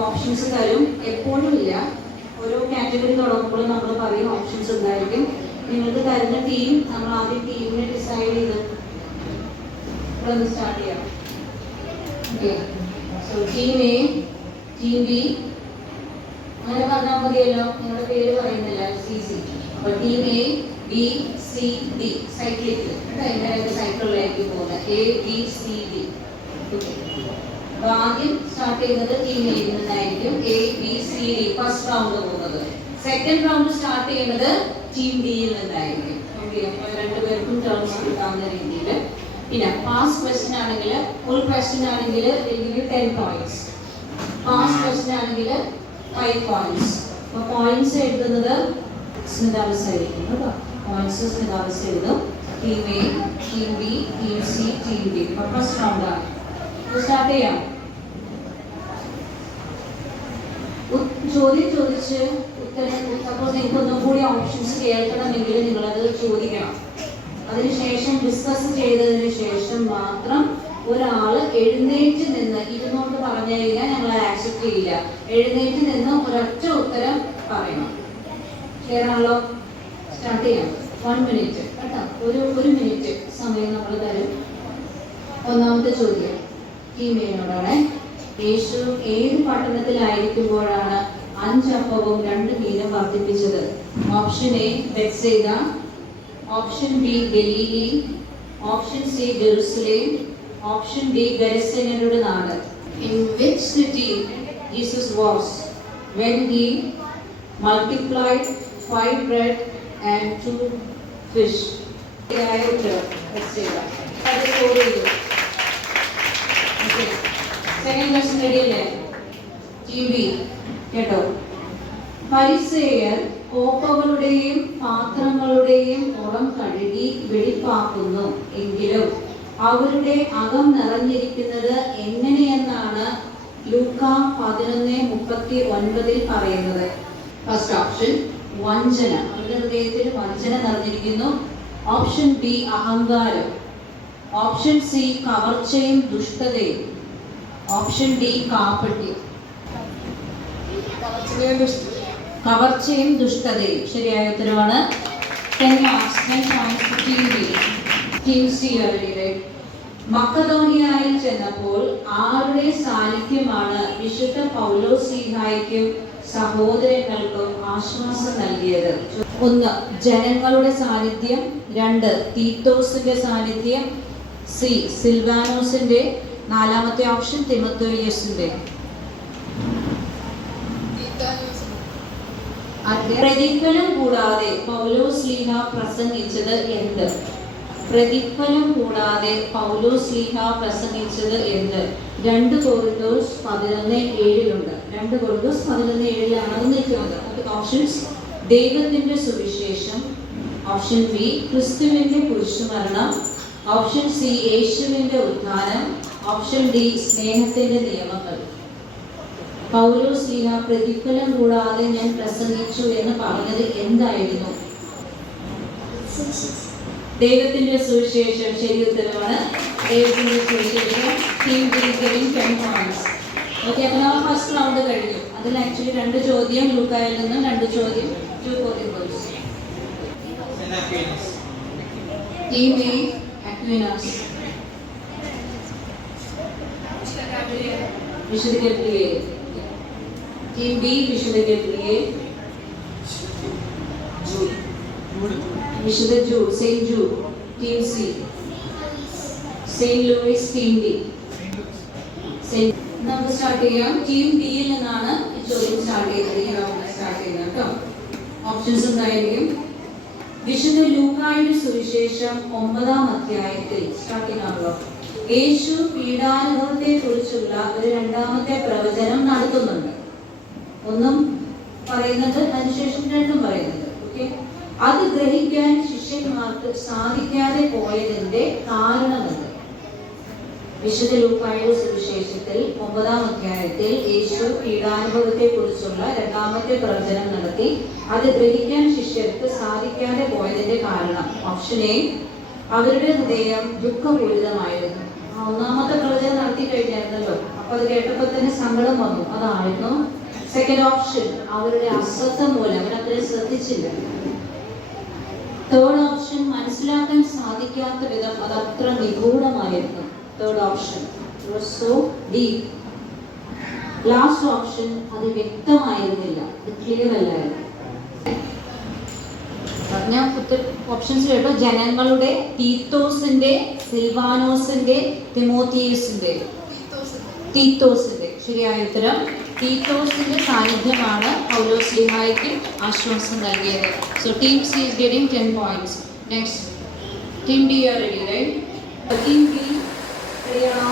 Options തരും, എപ്പോഴും ഇല്ല. ഓരോ കാറ്റഗറി തുടങ്ങുമ്പോഴും നമ്മൾ പറയും ഓപ്ഷൻസ് ഉണ്ടായിരിക്കും. നിങ്ങൾക്ക് തരുന്ന ടീം, നമ്മൾ ആദ്യം ടീമിനെ ഡിസൈഡ് ചെയ്ത് ഇവിടെ സ്റ്റാർട്ട് ചെയ്യാം. Okay, so team A, team B, അങ്ങനെ പറഞ്ഞാൽ മതിയല്ലോ. നിങ്ങളുടെ പേര് പറയുന്നില്ല, CC. അപ്പോൾ team A, B, C, D, cyclic ഇങ്ങനെയൊക്കെ സൈക്കിളിലേക്ക് പോകുന്നത് A, B, C, D. അപ്പോൾ ആദ്യം സ്റ്റാർട്ട് ചെയ്യുന്നത് ടീം എയിൽ നിന്നായിരിക്കും. A, B, C, D first round പോകുന്നത്. സെക്കൻഡ് റൗണ്ട് സ്റ്റാർട്ട് ചെയ്യുന്നത് ടീം ഡിയിൽ നിന്നായിരിക്കും. ഓക്കെ, അപ്പോൾ രണ്ടുപേർക്കും ടേൺസ് കിട്ടാവുന്ന രീതിയിൽ. പിന്നെ പാസ് ക്വസ്റ്റ്യൻ ആണെങ്കിൽ, ഫുൾ ക്വസ്റ്റ്യൻ ആണെങ്കിൽ 10 പോയിന്റ്സ്, പാസ് ക്വസ്റ്റ്യൻ ആണെങ്കിൽ 5 പോയിന്റ്സ്. അപ്പോൾ പോയിന്റ്സ് എഴുതുന്നത് സ്മിതാവസ് ആയിരിക്കും കേട്ടോ. പോയിന്റ്സ് സ്മിതാവസ് എഴുതും. Team A, team B, team C, team D. അപ്പോൾ ഫസ്റ്റ് റൗണ്ട് ആണ്. സ്റ്റാർട്ട് ചെയ്യാം. ചോദ്യം ചോദിച്ച് ഉത്തരം, സപ്പോസ് നിങ്ങൾക്ക് ഒന്നും കൂടി ഓപ്ഷൻസ് കേൾക്കണമെങ്കിൽ നിങ്ങളത് ചോദിക്കണം. അതിനുശേഷം ഡിസ്കസ് ചെയ്തതിന് ശേഷം മാത്രം ഒരാൾ എഴുന്നേറ്റ് നിന്ന് ഇരുന്നോട്ട് പറഞ്ഞു കഴിഞ്ഞാൽ ഞങ്ങൾ ആക്സെപ്റ്റ് ചെയ്യില്ല. എഴുന്നേറ്റ് നിന്ന് ഒരൊറ്റ ഉത്തരം പറയണം. ക്ലിയർ ആണല്ലോ? സ്റ്റാർട്ട് ചെയ്യാം. 1 മിനിറ്റ് കേട്ടോ. ഒരു മിനിറ്റ് സമയം നമ്മൾ തരും. ഒന്നാമത്തെ ചോദ്യം ടീം എയോടാണ്. യേശു ഏത് പട്ടണത്തിലായിരിക്കുമ്പോഴാണ് 5 അപ്പവും 2 മീനും വർദ്ധിപ്പിച്ചത്? Option A Bethsaida, option B Galilee, option C Jerusalem, option D ഗരസേനരുടെ നാട്. In which city Jesus was when he multiplied 5 bread and 2 fish? Second question ready അല്ലേ? ടീം ബി കേട്ടോ. ഫരിസേയർ കോപ്പകളുടെയും പാത്രങ്ങളുടെയും പുറം കഴുകി വെടിപ്പാക്കുന്നു, എങ്കിലും അവരുടെ അകം നിറഞ്ഞിരിക്കുന്നത് എങ്ങനെയെന്നാണ് ലൂക്ക 11:39 പറയുന്നത്? ഫസ്റ്റ് ഓപ്ഷൻ വഞ്ചന, അവരുടെ ഹൃദയത്തിൽ വഞ്ചന നിറഞ്ഞിരിക്കുന്നു. ഓപ്ഷൻ ബി അഹങ്കാരം, ഓപ്ഷൻ സി കവർച്ചയും ദുഷ്ടതയും, ഓപ്ഷൻ ഡി കാപട്യം. കവർച്ചയും ദുഷ്ടതയും ശരിയായ ഉത്തരവാണ്. 10 marks. ടീം സി അവരുടെ. മക്കദോനിയയിൽ ചെന്നപ്പോൾ ആരുടെ സാന്നിധ്യമാണ് വിശുദ്ധ പൗലോസ്ലീഹായ്ക്കും സഹോദരങ്ങൾക്കും ആശ്വാസം നൽകിയത്? 1 ജനങ്ങളുടെ സാന്നിധ്യം, 2 തീത്തോസിന്റെ സാന്നിധ്യം, സി സിൽവാനോസിന്റെ, 4ാമത്തെ ഓപ്ഷൻ തിമോഥെയോസിന്റെ. പ്രതിഫലം കൂടാതെ പൗലോസ്ലീഹ പ്രസംഗിച്ചത് എന്ത്? പ്രതിഫലം കൂടാതെ പൗലോസ്ലീഹ പ്രസംഗിച്ചത് എന്ത്? 2 കൊരിന്തോസ് 11:7 2 കൊരിന്തോസ് 11:7 നിൽക്കുന്നത്. ഓപ്ഷൻസ് ദൈവത്തിന്റെ സുവിശേഷം, ഓപ്ഷൻ ബി ക്രിസ്തുവിന്റെ കുരിശുമരണം, ഓപ്ഷൻ സി യേശുവിന്റെ ഉത്ഥാനം, ഓപ്ഷൻ ഡി സ്നേഹത്തിന്റെ നിയമങ്ങൾ. പൗലോസ്ലീഹ പ്രതിഫലം കൂടാതെ ഞാൻ പ്രസംഗിച്ചു എന്ന് പറഞ്ഞത് എന്തായിരുന്നു? ദൈവത്തിന്റെ സുവിശേഷം. ശരി ഉത്തരവാണ്. ദൈവത്തിന്റെ സുവിശേഷം. Team be getting 10 points. Okay, അപ്പോൾ നമ്മൾ ഫസ്റ്റ് റൗണ്ട് കഴിഞ്ഞു. അതിൽ ആക്ച്വലി 2 ചോദ്യം ലൂക്കായിൽ നിന്നും 2 ചോദ്യം 2 കൊരിന്തോസ്. ടീം എ അക്വിനാസ്, വിശുദ്ധ ഗബ്രിയേൽ. ടീം ബി വിശുദ്ധ ഗബ്രിയേൽ, വിശുദ്ധ Jude, saint Jude. Team C saint Louis. Team D നമുക്ക് സ്റ്റാർട്ട് ചെയ്യാം. ടീം ഡിയിൽ നിന്നാണ് ഈ ചോദ്യം സ്റ്റാർട്ട് ചെയ്യുന്നത് കേട്ടോ. ഓപ്ഷൻസ് ഉണ്ടായിരിക്കും. വിശുദ്ധ ലൂക്കായുടെ സുവിശേഷം 9-ാം അധ്യായത്തിൽ സ്റ്റാർട്ടിംഗ് ആണല്ലോ, യേശു പീഡാനുഭവത്തെ കുറിച്ചുള്ള ഒരു 2ാമത്തെ പ്രവചനം നടത്തുന്നുണ്ട്. 1 പറയുന്നത്, അതിനുശേഷം 2 പറയുന്നത്. ഓക്കെ, അത് ഗ്രഹിക്കാൻ ശിഷ്യന്മാർക്ക് സാധിക്കാതെ പോയതിന്റെ കാരണമെന്ന് വിശുദ്ധ ലൂക്കായുടെ സുവിശേഷത്തിൽ 9-ാം അധ്യായത്തിൽ യേശു പീഡാനുഭവത്തെ കുറിച്ചുള്ള 2ാമത്തെ പ്രവചനം നടത്തി. അത് ഗ്രഹിക്കാൻ ശിഷ്യർക്ക് സാധിക്കാതെ പോയതിന്റെ കാരണം. ഓപ്ഷൻ എ അവരുടെ ഹൃദയം ദുഃഖപൂരിതമായിരുന്നു, ഒന്നാമത്തെ പ്രവചനം നടത്തി കഴിഞ്ഞായിരുന്നല്ലോ. അപ്പൊ അത് കേട്ടപ്പോൾ തന്നെ സങ്കടം വന്നു. അതായിരുന്നു സെക്കൻഡ് ഓപ്ഷൻ. അവരുടെ അശ്രദ്ധ മൂലം അവരത്രയും ശ്രദ്ധിച്ചില്ല. തേർഡ് ഓപ്ഷൻ മനസ്സിലാക്കാൻ സാധിക്കാത്ത വിധം അത് അത്ര നിഗൂഢമായിരുന്നു. Third option so deep. Last option അത് വ്യക്തമായിരുന്നില്ല, അത് ക്ലിയർ അല്ലായിരുന്നു. ഞാൻ ഓപ്ഷൻസ് കേട്ടോ. ജനങ്ങളുടെ, തീത്തോസിന്റെ, സിൽവാനോസിന്റെ, തിമോത്തിയസിന്റെ. തീത്തോസിന്റെ ശരിയായ ഉത്തരം. തീത്തോസിന്റെ സാന്നിധ്യമാണ് പൗലോസ്ലീഹായ്ക്ക് ആശ്വാസം നൽകിയത്. So team C is getting 10 points. Next team D are ready right? Team B റെഡിയാണോ?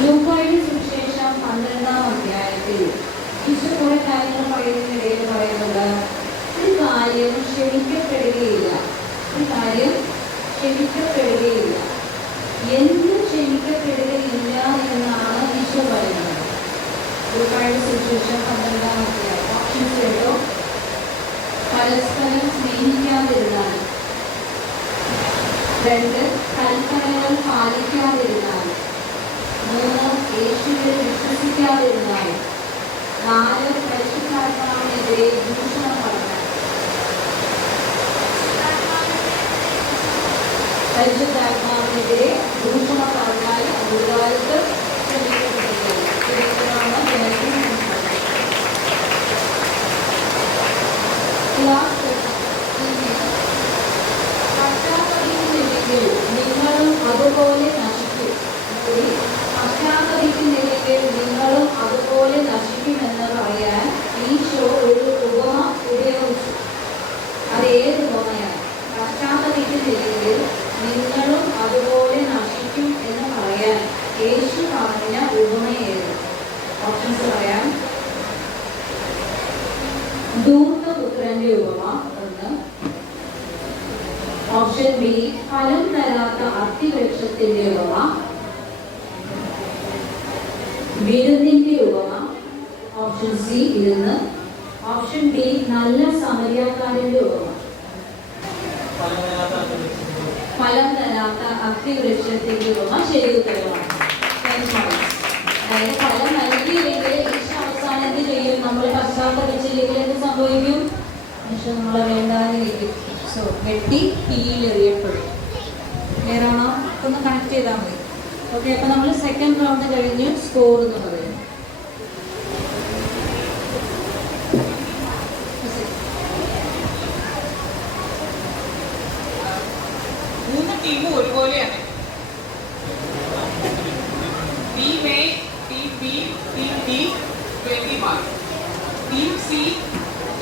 ലൂക്കായുടെ സുവിശേഷം 12-ാം അധ്യായത്തിൽ ഈശോ കുറെ കാര്യങ്ങൾ പറയുന്നതിനിടയിൽ പറയുന്നത് ഒരു കാര്യം ക്ഷമിക്കപ്പെടുകയില്ല, ഒരു കാര്യം ക്ഷമിക്കപ്പെടുകയില്ല. എന്ത് ക്ഷമിക്കപ്പെടുകയില്ല എന്നാണ് ഈശോ പറയുന്നത്? ലൂക്കായുടെ സുവിശേഷം 12-ാം അധ്യായം. ഓപ്ഷൻസ് കേട്ടോ. പരസ്പരം സ്നേഹിക്കാതിരുന്നാൽ. 2, കൽപ്പനകൾ പാലിക്കാതിരുന്നാൽ. 3, യേശുവിൽ വിശ്വസിക്കാതിരുന്നാൽ. 4, പരിശുദ്ധാത്മാവിനെതിരെ ദൂഷണം പറഞ്ഞാൽ. പരിശുദ്ധാത്മാവിനെതിരെ ദൂഷണം പറഞ്ഞാൽ ഗുരുവായൂർക്ക് ക്ഷമിക്കപ്പെട്ടിരിക്കുന്നു. പശ്ചാത്തപിക്കുന്നില്ലെങ്കിൽ നിങ്ങളും അതുപോലെ നശിക്കും. പശ്ചാത്തപിക്കുന്നില്ലെങ്കിൽ നിങ്ങളും അതുപോലെ നശിക്കുമെന്ന് പറയാൻ ഈശോ ഒരു ഉപമ ഉപയോഗിച്ചു. അത് ഏത് ഉപമയാണ്? പശ്ചാത്തപിക്കുന്നില്ലെങ്കിൽ നിങ്ങളും അതുപോലെ നശിക്കും എന്ന് പറയാൻ യേശു പറഞ്ഞ ഉപമയേത്? ഓപ്ഷൻസ് പറയാം. ധൂർത്തപുത്രന്റെ ഉപമ 1. ഓപ്ഷൻ ബി ഫലം തരാത്ത അത്തിവൃക്ഷത്തിന്റെ ഉപമ. വിരുന്നിന്റെ ഉപമ. ഓപ്ഷൻ സി വിരുന്ന്. ഓപ്ഷൻ ഡി നല്ല സമരിയാക്കാരന്റെ ഉപമ. ഫലം തരാത്ത അത്തിവൃക്ഷത്തിന്റെ ഉപമ ശരി ഉത്തരവാണ്. അതായത് ഫലം നൽകിയില്ലെങ്കിൽ ഈശോ അവസാനം എന്ത് ചെയ്യും? നമ്മൾ പശ്ചാത്തപിച്ചില്ലെങ്കിൽ എന്ത് സംഭവിക്കും? ഈശോ നമ്മളെ വേണ്ടാതിരിക്കും. സോ വെട്ടി തീയിലെറിയപ്പെടും. ക്ലിയറാണോ? ഒന്ന് കണക്ട് ചെയ്താൽ മതി. ഓക്കെ. അപ്പൊ നമ്മൾ സെക്കൻഡ് റൗണ്ട് കഴിഞ്ഞ് സ്കോർ എന്ന് പറയും. മൂന്ന് ടീമും ഒരുപോലെയാണ്. Team A, team B, team D 20 marks. Team C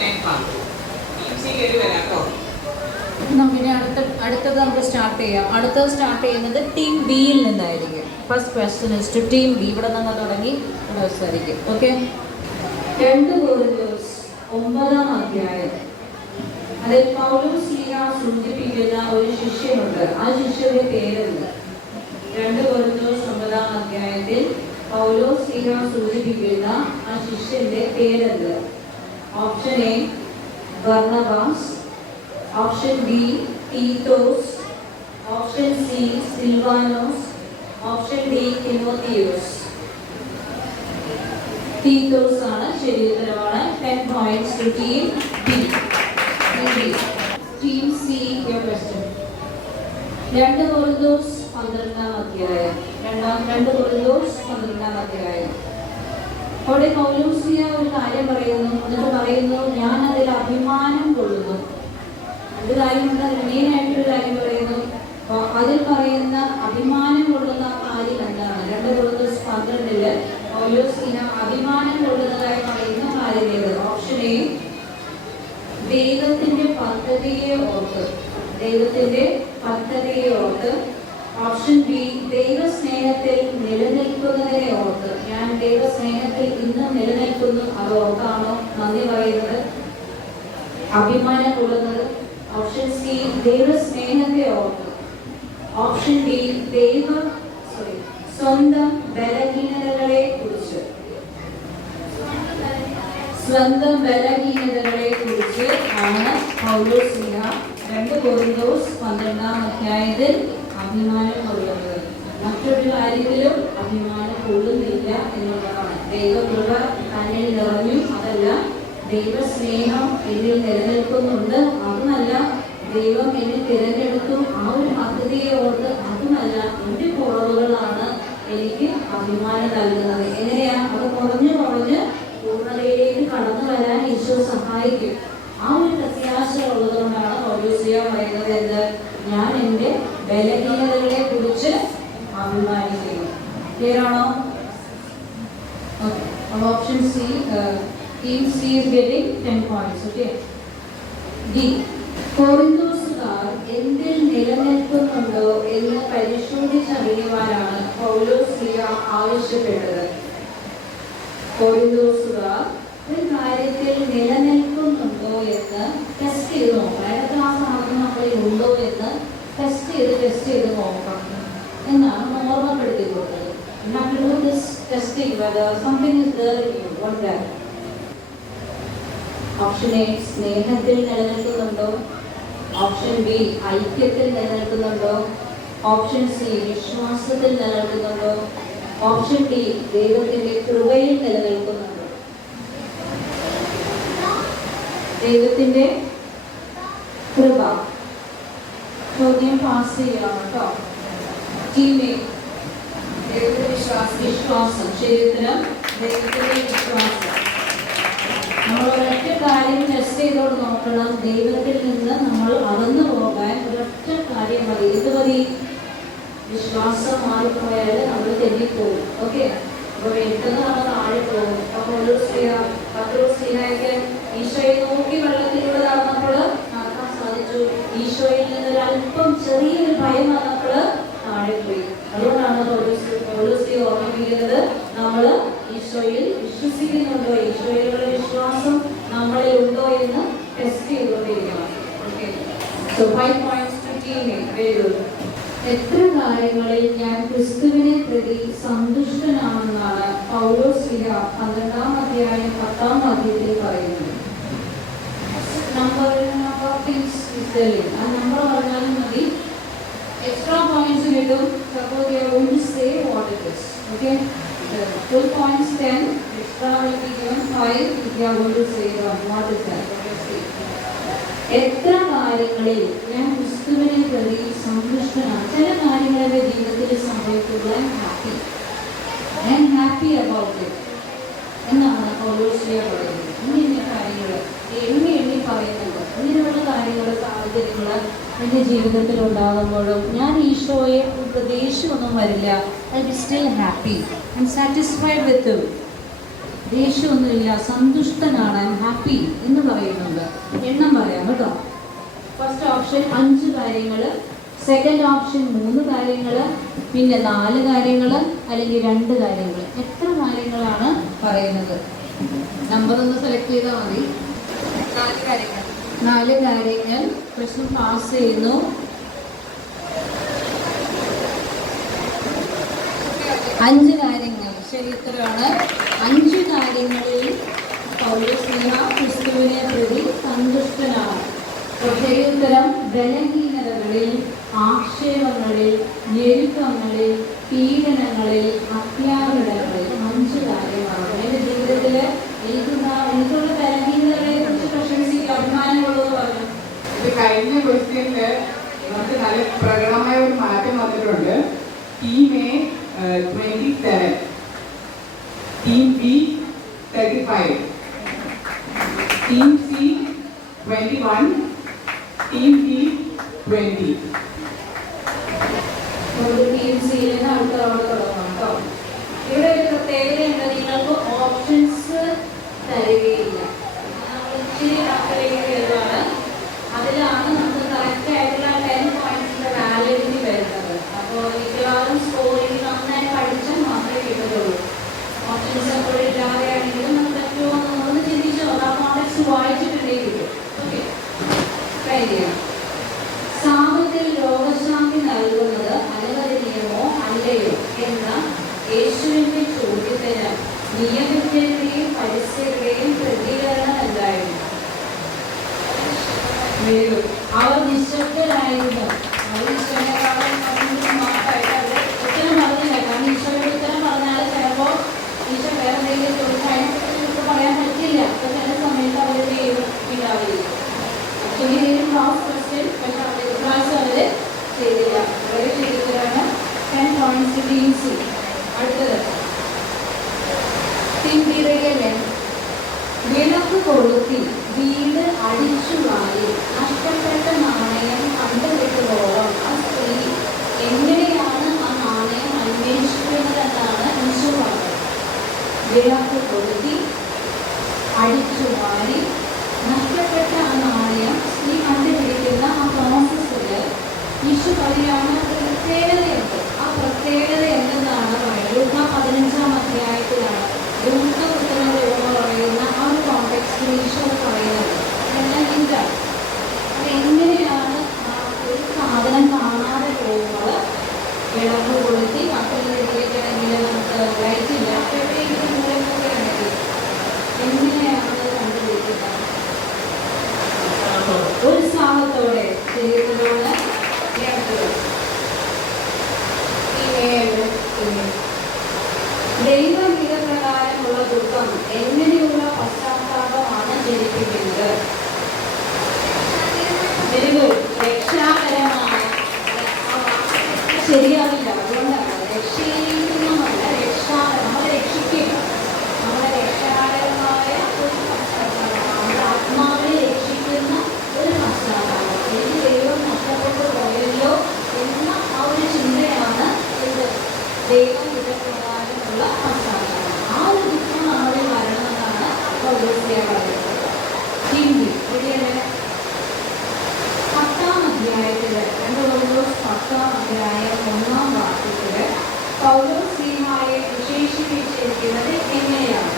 10 marks. Team C കയറി വരാം കേട്ടോ. പിന്നെ അടുത്തത് നമുക്ക് സ്റ്റാർട്ട് ചെയ്യാം. അടുത്തത് സ്റ്റാർട്ട് ചെയ്യുന്നത് ടീം ബിയിൽ നിന്നായിരിക്കും. First question is to team B. ഇവിടെ നിന്ന് തുടങ്ങി ഇവിടെ അവസാനിക്കും. ഓക്കെ. 2 കൊരിന്ത്യർ 9-ാം അധ്യായം. അതിൽ പൗലോസ്ലീഹ സൂചിപ്പിക്കുന്ന ഒരു ശിഷ്യനുണ്ട്. ആ ശിഷ്യന്റെ പേരുണ്ട്. 2 കൊരിന്ത്യർ 9-ാം അധ്യായത്തിൽ പൗലോസ്ലീഹ സൂചിപ്പിക്കുന്ന ആ ശിഷ്യന്റെ പേരുണ്ട്. Option A Barnabas. Option B തീത്തോസ്. ഓപ്ഷൻ സി സിൽവാനോസ്. ഓപ്ഷൻ ഡി തിമോത്തിയോസ്. തീത്തോസ് ആണ് ശരി ഉത്തരവാണ്. 10 points to team B. Team C, your question. 2 കൊരിന്ത്യർ 12-ാം അധ്യായം. 2 കൊരിന്ത്യർ 12-ാം അധ്യായം. അവിടെ പൗലോസ്ലീഹ ഒരു കാര്യം പറയുന്നു. എന്നിട്ട് പറയുന്നു ഞാൻ അതിൽ അഭിമാനം കൊള്ളുന്നു. ഒരു കാര്യമുണ്ട്. അതിൽ മെയിനായിട്ടൊരു കാര്യം പറയുന്നു. അതിൽ പറയുന്ന അഭിമാനം കൊള്ളുന്ന കാര്യം എന്താണ്? 2 കൊരിന്ത്യർ 12-ൽ പൗലോസ്ലീഹ അഭിമാനം കൊള്ളുന്നതായി പറയുന്ന കാര്യം ഏത്? ഓപ്ഷൻ എ ദൈവത്തിന്റെ പദ്ധതിയെ ഓർത്ത്. ദൈവത്തിന്റെ പദ്ധതിയെ ഓർത്ത്. ഓപ്ഷൻ ബി ദൈവസ്നേഹത്തിൽ നിലനിൽക്കുന്നതിനെ ഓർത്ത്. ഞാൻ ദൈവസ്നേഹത്തിൽ ഇന്നും നിലനിൽക്കുന്നു, അത് ഓർത്താണോ നന്ദി പറയുന്നത്, അഭിമാനം കൊള്ളുന്നത്? ഓപ്ഷൻ സി ദൈവസ്നേഹത്തെ ഓർത്ത്. ഓപ്ഷൻ ഡി സ്വന്തം ബലഹീനതകളെ കുറിച്ച്. സ്വന്തം ബലഹീനതകളെ കുറിച്ച് ആണ് പൗലോസ്ലീഹ 2 കൊരിന്ത്യർ 12-ാം അധ്യായത്തിൽ അഭിമാനം കൊള്ളുന്നത്. മറ്റൊരു കാര്യത്തിലും അഭിമാനം കൊള്ളുന്നില്ല എന്നുള്ളതാണ്. ദൈവകൃപ തന്നിൽ നിറഞ്ഞു, അതല്ല ദൈവസ്നേഹം എന്നിൽ നിലനിൽക്കുന്നുണ്ട്, അതുമല്ല ദൈവം എന്നെ തിരഞ്ഞെടുത്തു, ആ ഒരു പദ്ധതിയെ ഓർത്ത്, അതുമല്ല എൻ്റെ കുറവുകളാണ് എനിക്ക് അഭിമാനം നൽകുന്നത്. എങ്ങനെയാ അത് കുറഞ്ഞു പൂർണ്ണതയിലേക്ക് കടന്നു വരാൻ ഈശോ സഹായിക്കും. ആ ഒരു പ്രത്യാശ ഉള്ളതുകൊണ്ടാണ് പൗലോസ് പറയുന്നത് എന്ത്, ഞാൻ എൻ്റെ ബലഹീനതകളെ കുറിച്ച് അഭിമാനിക്കുന്നു. ക്ലിയർ ആണോ? Okay, option C, team C is getting 10 points. Okay. D, കൊറിന്തോസുകാർ എന്തിൽ നിലനിൽക്കുന്നുണ്ടോ എന്ന് പരിശോധിച്ചറിയുവാനാണ് പൗലോസ് ആവശ്യപ്പെട്ടത്. കൊറിന്തോസുകാർ ഒരു കാര്യത്തിൽ നിലനിൽക്കുന്നുണ്ടോ എന്ന് ടെസ്റ്റ് ചെയ്ത് നോക്കണം. ഏതൊക്കെ ആ സാധനം നമ്മളിൽ ഉണ്ടോ എന്ന് ടെസ്റ്റ് ചെയ്ത് നോക്കണം എന്നാണ് ഓർമ്മപ്പെടുത്തി കൊടുത്തത്. ഓപ്ഷൻ എ സ്നേഹത്തിൽ നിലനിൽക്കുന്നുണ്ടോ, ഓപ്ഷൻ ബി ഐക്യത്തിൽ നിലനിൽക്കുന്നുണ്ടോ, ഓപ്ഷൻ സി വിശ്വാസത്തിൽ നിലനിൽക്കുന്നുണ്ടോ, ഓപ്ഷൻ ഡി ദൈവത്തിന്റെ കൃപയിൽ നിലനിൽക്കുന്നുണ്ടോ. ദൈവത്തിന്റെ കൃപ ചോദ്യം പാസ് ചെയ്യണം കേട്ടോ. ടീമേ, ദൈവത്തിന്റെ വിശ്വാസം. ശരി ഉത്തരം, ദൈവത്തിന്റെ വിശ്വാസം. നമ്മൾ ഒരൊറ്റ കാര്യം ടെസ്റ്റ് ചെയ്തോട് നോക്കണം. ദൈവത്തിൽ നിന്ന് നമ്മൾ അകന്നു പോകാൻ ഒരൊറ്റ കാര്യം മതി. ഇത് മതി, വിശ്വാസം മാറിപ്പോയാൽ നമ്മൾ തെറ്റിപ്പോകും. ഓക്കെ, അപ്പൊ പെട്ടെന്ന് നമ്മൾ താഴെ പോകും. അപ്പൊ ഒരു സ്ത്രീയൊക്കെ ഈശോയെ നോക്കി വെള്ളത്തിലൂടെ നടന്നപ്പോൾ നടക്കാൻ സാധിച്ചു. ഈശോയിൽ നിന്നൊരല്പം ചെറിയൊരു ഭയം വന്നപ്പോൾ താഴെ പോയി. അതുകൊണ്ടാണ് പൗലോസ് ഓർമ്മിപ്പിക്കുന്നത്, നമ്മൾ ഈശോയിൽ വിശ്വസിക്കുന്നുണ്ടോ, ഈശോയിലുള്ള വിശ്വാസം നമ്മളിൽ ഉണ്ടോ എന്ന് ടെസ്റ്റ് ചെയ്തുകൊണ്ടിരിക്കണം. Okay, so 5 points to team. Very good. എത്ര കാര്യങ്ങളിൽ ഞാൻ ക്രിസ്തുവിനെ പ്രതി സന്തുഷ്ടനാണെന്നാണ് പൗലോസ് 12-ാം അധ്യായം 10-ാം വാക്യത്തിൽ പറയുന്നത്. നമ്പർ ആ നമ്പർ പറഞ്ഞാലും മതി. എക്സ്ട്രാ പോയിന്റ്സ് കിട്ടും. Suppose you are going to say what it is. Okay, full points 10, extra will be given 5 if you are going to say what is that. എത്ര കാര്യങ്ങളിൽ ഞാൻ ക്രിസ്തുവിനെ പ്രതി സന്തുഷ്ടനാണ്. ചില കാര്യങ്ങളുടെ ജീവിതത്തിൽ സംഭവിക്കുക ഹാപ്പി അബൌട്ട് ഇറ്റ് എന്നാണ് പൗലോസ് പറയുന്നത്. ഇങ്ങനെ കാര്യങ്ങൾ എണ്ണി പറയുന്നുണ്ട്. ഇങ്ങനെയുള്ള കാര്യങ്ങൾ സാഹചര്യങ്ങൾ എൻ്റെ ജീവിതത്തിൽ ഉണ്ടാകുമ്പോഴും ഞാൻ ഈശോയെ ദേഷ്യമൊന്നും വരില്ല. I be still happy, I am satisfied with him. ദേഷ്യമൊന്നുമില്ല, സന്തുഷ്ടനാണ്, ഐ എം ഹാപ്പി എന്ന് പറയുന്നുണ്ട്. എണ്ണം പറയാം കേട്ടോ. ഫസ്റ്റ് ഓപ്ഷൻ 5 കാര്യങ്ങൾ, സെക്കൻഡ് ഓപ്ഷൻ 3 കാര്യങ്ങൾ, പിന്നെ 4 കാര്യങ്ങൾ, അല്ലെങ്കിൽ 2 കാര്യങ്ങൾ. എത്ര കാര്യങ്ങളാണ് പറയുന്നത്? നമ്പർ ഒന്ന് സെലക്ട് ചെയ്താൽ മതി. 4 കാര്യങ്ങൾ. പ്രശ്നം പാസ് ചെയ്യുന്നു. അഞ്ച് കാര്യങ്ങൾ ശരി ഉത്തരവാണ്. 5 കാര്യങ്ങളിൽ പൗലോസ് ക്രിസ്തുവിനെ പ്രതി സന്തുഷ്ടനാണ്. ശരി ഉത്തരം ബലഹീനതകളിൽ, ആക്ഷേപങ്ങളിൽ, ഞെരുക്കങ്ങളിൽ, പീഡനങ്ങളിൽ, അത്യാഗ്രഹങ്ങളിൽ. 5 കാര്യമാണ്. എൻ്റെ ജീവിതത്തിൽ എനിക്കുള്ള ബലഹീനതകളെ കുറിച്ച് പ്രശംസിക്കുക, അഭിമാനമുള്ളത് പറഞ്ഞു. ഇത് കഴിഞ്ഞ ക്വസ്റ്റ്യനില് നമുക്ക് നല്ല പ്രകടമായ ഒരു മാറ്റം വന്നിട്ടുണ്ട്. Team A 27, team B 35, team C 21, team D 20. Team സിയിൽ നിന്ന് ആൾക്കാരോട് തുടങ്ങാം കേട്ടോ. ഇവിടെ ഒരു പ്രത്യേകതയുണ്ട്, നിങ്ങൾക്ക് ഓപ്ഷൻസ് തരികയില്ല. നമ്മൾ ഇച്ചിരി ാണ്. അതിലാണ് നമുക്ക് കറക്റ്റ് ആയിട്ടുള്ള 10 പോയിന്റ്സിന്റെ വാലിഡിറ്റി വരുന്നത്. അപ്പോൾ മിക്കവാറും സ്കോറിംഗ് നന്നായി പഠിച്ചാൽ മാത്രമേ കിട്ടത്തുള്ളൂ. ഓപ്ഷൻസ് എപ്പോഴും ഇല്ലാതെയാണെങ്കിലും നമുക്ക് പറ്റുമോ എന്നൊന്ന് ചിന്തിച്ചോ. ആ കോൺടെക്സ്റ്റ് വായിച്ചിട്ടുണ്ടെങ്കിൽ കിട്ടും. ഓക്കെ, ട്രൈ ചെയ്യാം. സാമത്തിൽ രോഗശാന്തി നൽകുന്നത് അനുവദനീയമോ അല്ലയോ എന്ന യേശുവിന്റെ ചോദ്യത്തിന് നിയമജ്ഞരുടെയും പരിസ്ഥിതിയുടെയും പ്രതികരണം എന്തായിരുന്നു? അവർ നിശബ്ദരായിരുന്നു. അവർ ഈശ്വരനെക്കാളും മാത്രമായിട്ട് അവർ ഉത്തരം കൊളുത്തി വീട് അടിച്ചു വാരി നഷ്ടപ്പെട്ട നാണയം കണ്ടുകിട്ടുവോളം ആ സ്ത്രീ എങ്ങനെയാണ് ആ നാണയം അന്വേഷിക്കുന്നതെന്നാണ് ഈശോ പറഞ്ഞത്. വിളക്ക് കൊളുത്തി അടിച്ചു വാരി നഷ്ടപ്പെട്ട ആ നാണയം സ്ത്രീ കണ്ടുപിടിക്കുന്ന ആ പ്രോസസ്സിൽ ഈശോ പറയുന്ന ഒരു പ്രത്യേകതയുണ്ട്. ആ പ്രത്യേകത എന്തെന്നാണ് പറയുന്നത്? ലൂക്ക 15-ാം അധ്യായത്തിലാണ് ദൂതപുത്രന്റെ എന്ന് പറയുന്ന ആ ഒരു കോണ്ടെക്സ്റ്റിൽ ഈശോ പറയുന്നത്. അതെല്ലാം ലിങ്കാണ്. അതെങ്ങനെയാണ് ആ ഒരു സാധനം കാണാതെ പോകുമ്പോൾ വിളക്ക് കൊളുത്തി മക്കളിലേക്കാണെങ്കിൽ നമുക്ക് ലൈറ്റില്ല എവിടെയെങ്കിലും മൂലമൊക്കെ ആണെങ്കിൽ എങ്ങനെയാണ് കണ്ടുപിടിക്കുന്നത്? ഉത്സാഹത്തോടെ ശരീരത്തിലുള്ള ദൈവഹിതപ്രകാരമുള്ള ദുഃഖം എങ്ങനെയുള്ള പശ്ചാത്താപമാണ് ജനിപ്പിക്കുന്നത്? രക്ഷാകരമായ ശരിയാവില്ല. അതുകൊണ്ടാണ് രക്ഷയിക്കുന്നതല്ല, നമ്മളെ രക്ഷിക്കുക. നമ്മളെ രക്ഷാകരമായ ഒരു പശ്ചാത്താപം, നമ്മുടെ ആത്മാവിനെ രക്ഷിക്കുന്ന ഒരു പശ്ചാത്താപം. എനിക്ക് ദൈവം നഷ്ടപ്പെട്ടു പോയല്ലോ എന്ന ആ ഒരു ചിന്തയാണ് ഇത് ദൈവഹിതപ്രകാരമുള്ള പശ്ചാത്താപം. ആ ഒരു ദുഃഖം നമ്മളിൽ വരണമെന്നാണ് പൗലോസ്ലീഹ പറയുന്നത്. ഹിന്ദി ശരിയല്ലേ? 10-ാം അധ്യായത്തില് 2 പൗലോസ് 10-ാം അധ്യായം 1-ാം വാക്യത്തില് പൗലോസ്ലീഹയെ വിശേഷിപ്പിച്ചിരിക്കുന്നത് എങ്ങനെയാണ്?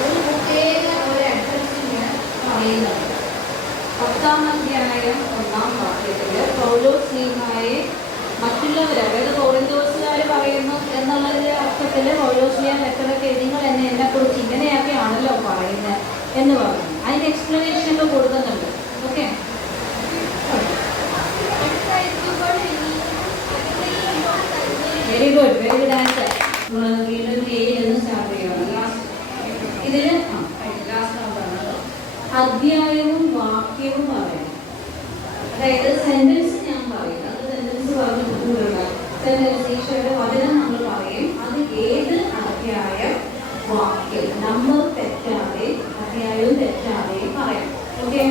ഒരു പ്രത്യേക ഒരു അഡ്രസ്സിന് പറയുന്നത്. 10-ാം അധ്യായം 1-ാം വാക്യത്തില് പൗലോസ്ലീഹയെ മറ്റുള്ളവർ, അതായത് കൊറിന്തോസുകാർ പറയുന്നു എന്നുള്ളതിന്റെ അർത്ഥത്തിൽ പൗലോസ്ലീഹ ലെറ്ററൊക്കെ നിങ്ങൾ എന്നെക്കുറിച്ച് ഇങ്ങനെയൊക്കെയാണല്ലോ പറയുന്നത് എന്ന് പറഞ്ഞു. അതിന്റെ എക്സ്പ്ലനേഷൻ ഒക്കെ കൊടുക്കുന്നുണ്ട്. Okay, very good, very good answer. വീണ്ടും എന്ന് സ്റ്റാർട്ട് ചെയ്യണം. ഇതില് അധ്യായവും വാക്യവും പറയണം. അതായത് സെന്റൻസ് ഞാൻ പറയും, അത് സെന്റൻസ് പറഞ്ഞിട്ടുള്ള സെന്റൻസ് ഈശോയുടെ വചനം നമ്മൾ പറയും. അത് ഏത് അധ്യായം വാക്യം നമ്പർ തെറ്റാതെ അധ്യായവും തെറ്റാതെയും പറയാം. ഓക്കെ,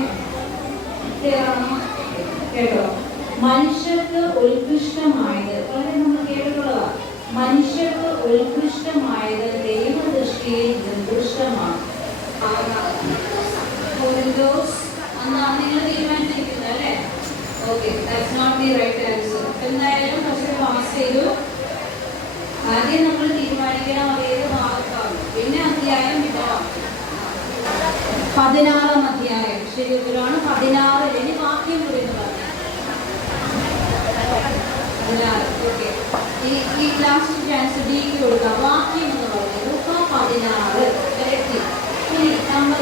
കേട്ടോ? മനുഷ്യർക്ക് ഉത്കൃഷ്ടമായത് വളരെ നമ്മൾ കേട്ടിട്ടുള്ളതാ. മനുഷ്യർക്ക് ഉത്കൃഷ്ടമായത് ദൈവദൃഷ്ടിയിൽ നിർദ്ദിഷ്ടമാണ്. എന്നാണ് നിങ്ങൾ തീരുമാനിച്ചിരിക്കുന്നത് അല്ലേ? Okay, that's not the right answer. എന്തായാലും ക്വസ്റ്റ്യൻ പാസ് ചെയ്തു. ആദ്യം നമ്മൾ തീരുമാനിക്കണം അതേത് ഭാഗത്താണ്, പിന്നെ അധ്യായം വിടാം. 16-ാം അധ്യായം ശരി ഉത്തരവാണ്. 16 ഇനി വാക്യം കൂടി എന്ന് പറഞ്ഞു. 16. ഓക്കെ, ഈ ലാസ്റ്റ് ചാൻസ് ഡിക്ക് കൊടുക്കാം. വാക്യം എന്ന് പറഞ്ഞു ലൂക്ക 16 കറക്റ്റ്. ഇനി നമ്പർ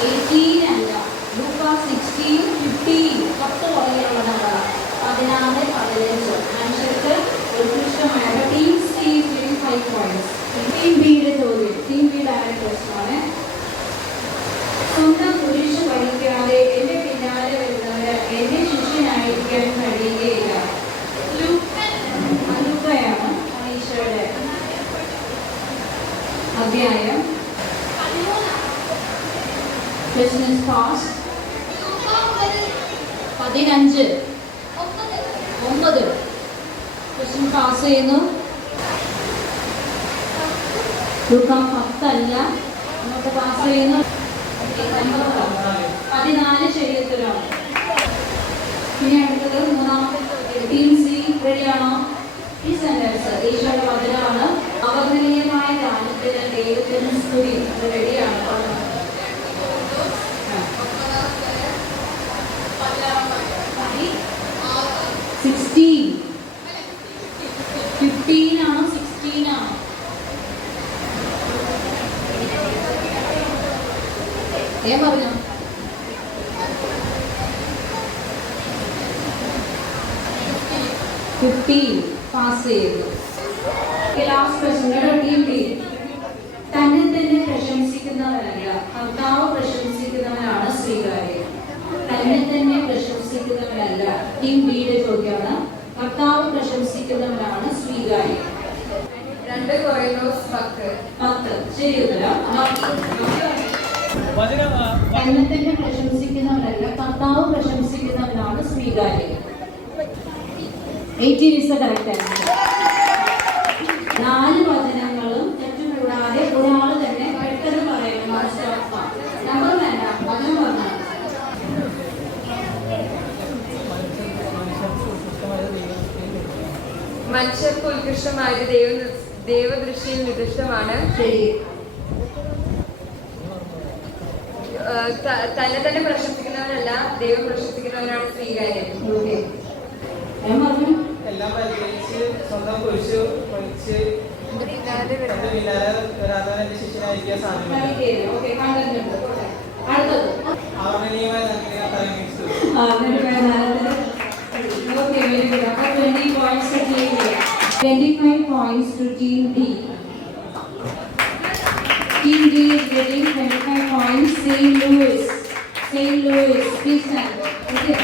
18 അല്ല, ലൂക്ക 16, 15 10 വരെയുള്ള നമ്പർ 16, 15. മനുഷ്യർക്ക് ഉത്കൃഷ്ടമായ ടീം സി 5 പോയിന്റ്സ്. ടീം ബിയുടെ ചോദ്യം, ടീം ബി ഡയറക്റ്റ് ക്വസ്റ്റ്യനാണ്. സ്വന്തം കുരിശ് വഹിക്കാതെ എന്റെ പിന്നാലെ വരുന്നവര് എന്റെ ശിഷ്യനായിരിക്കാൻ കഴിയുകയില്ല. ലൂക്കയാണ് ഈശോയുടെ അധ്യായം. Question is passed. 15 9 question pass ചെയ്യുന്നു. ലൂക്ക 10 അല്ല, നമുക്ക് പാസ് ചെയ്യുന്നു. 14 ശരി ഉത്തരവാണ്. ഇനി അടുത്തത് മൂന്നാമത്തെ ചോദ്യം. ടീം സി റെഡിയാണോ? ഈ സെന്റൻസ് ഈശോയുടെ വചനമാണ്. അവർണ്ണനീയമായ ദാനത്തിന് ദൈവത്തിന് സ്തുതി. റെഡിയാണ്? 16 15 ആണോ 16 ആണോ? പറഞ്ഞു 15 പാസ് ചെയ്തു. Last question team B. തന്നെ തന്നെ പ്രശംസിക്കുന്നവരല്ല, കർത്താവ് പ്രശംസിക്കുന്നവരാണ് സ്വീകാര്യം. തന്നെ തന്നെ പ്രശംസിക്കുന്നവരല്ല. ടീം ബിയുടെ ചോദ്യമാണ്. കർത്താവ് പ്രശംസിക്കുന്നവരാണ് സ്വീകാര്യം. 2 കൊറിന്തോസ് 10 ശരി ഉത്തരം. തന്നെ തന്നെ പ്രശംസിക്കുന്നവരല്ല, കർത്താവ് പ്രശംസിക്കുന്നവനാണ് സ്വീകാര്യം. 18 is the correct answer. 4 വചനങ്ങളും തെറ്റുകൂടാതെ ഒരാൾ തന്നെ പെട്ടെന്ന് പറയണം. നമ്പർ വേണ്ട, വചനം പറഞ്ഞാൽ. മനുഷ്യർക്ക് ഉത്കൃഷ്ടമായത് ദൈവദൃഷ്ടിയിൽ നികൃഷ്ടമാണ്. ശരി. തന്നെ തന്നെ പ്രശംസിക്കുന്നവനല്ല, ദൈവം പ്രശംസിക്കുന്നവനാണ് സ്വീകാര്യം. ഓക്കെ, ഞാൻ പറഞ്ഞു. എല്ലാം പരിഗണിച്ച് സ്വന്തം കുരിശ് വഹിച്ച് തന്റെ പിന്നാലെ വരാത്തവൻ എന്റെ ശിഷ്യനായിരിക്കാൻ സാധിക്കും. ഓക്കെ, കണ്ടിട്ടുണ്ട്. അടുത്തത് ആദരണീയമായ നന്ദി ഞാൻ പരിഗണിച്ചു. Okay, very good. About 20 points to team A. 25 points to team D. Team D is getting 25 points. St. Louis. St. Louis, please stand. Okay.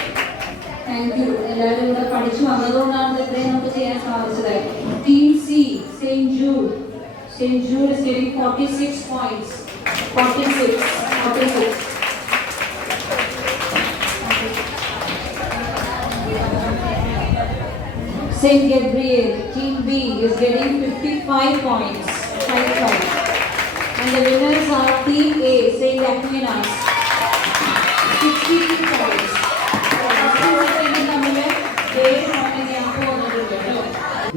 Thank you. എല്ലാവരും ഇവിടെ പഠിച്ചു വന്നതുകൊണ്ടാണ് ഇത്രയും നമുക്ക് ചെയ്യാൻ സാധിച്ചത്. Team C, St. Jude. St. Jude is getting 46 points. 46. St. Gabriel, Team B is getting 55 points. 55. And the winners are Team A, St. Aquinas, 62 points.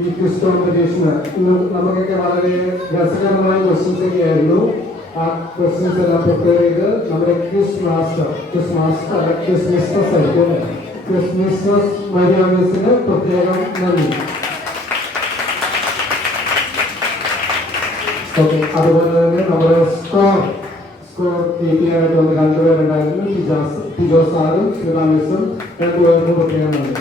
ഈ quiz കോമ്പറ്റീഷന് നമുക്കൊക്കെ വളരെ രസകരമായ ക്വസ്റ്റ്യൻസ് ഒക്കെ ആയിരുന്നു. ആ ക്വസ്റ്റ്യൻസ് എല്ലാം പ്രിപ്പയർ ചെയ്ത് നമ്മുടെ ക്വിസ് മാസ്റ്റർ അല്ല ക്വിസ് മിസ്ട്രസ് ആയിരിക്കും അല്ലേ, ക്വിസ് മിസ്ട്രസ് മരിയാമിസിന് പ്രത്യേകം നന്ദി. ഓക്കെ, അതുപോലെ തന്നെ നമ്മുടെ സ്കോർ കീപ്പ് ചെയ്യാനായിട്ട് വന്ന് 2 പേരുണ്ടായിരുന്നു. ടിജോ സാറും സ്മിത മിസ്സും 2 പേർക്കും പ്രത്യേകം നന്ദി.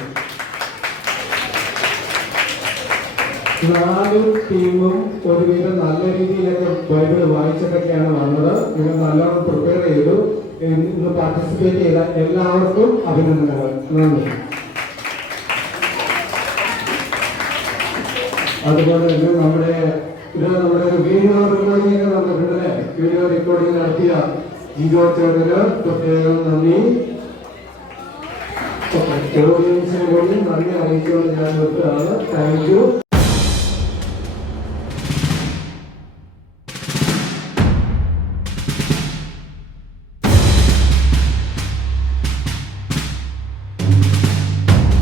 4 ടീമും ഒരുവിധം നല്ല രീതിയിലൊക്കെ ബൈബിൾ വായിച്ചിട്ടൊക്കെയാണ് വന്നത്. നിങ്ങൾ നല്ലോണം പ്രിപ്പയർ ചെയ്തു. ഇന്ന് പാർട്ടിസിപ്പേറ്റ് ചെയ്ത എല്ലാവർക്കും അഭിനന്ദനങ്ങൾ. നന്ദി. അതുപോലെ തന്നെ നമ്മുടെ വീഡിയോ റെക്കോർഡിംഗ് ഒക്കെ നടന്നിട്ടുണ്ടല്ലേ, വീഡിയോ റെക്കോർഡിംഗ് നടത്തിയ ജിജോ ചേട്ടന് പ്രത്യേകം നന്ദി. ഓഡിയൻസിനെ കൂടി നന്ദി അറിയിച്ചുകൊണ്ട് ഞാൻ നിർത്തുകയാണ്. Thank you.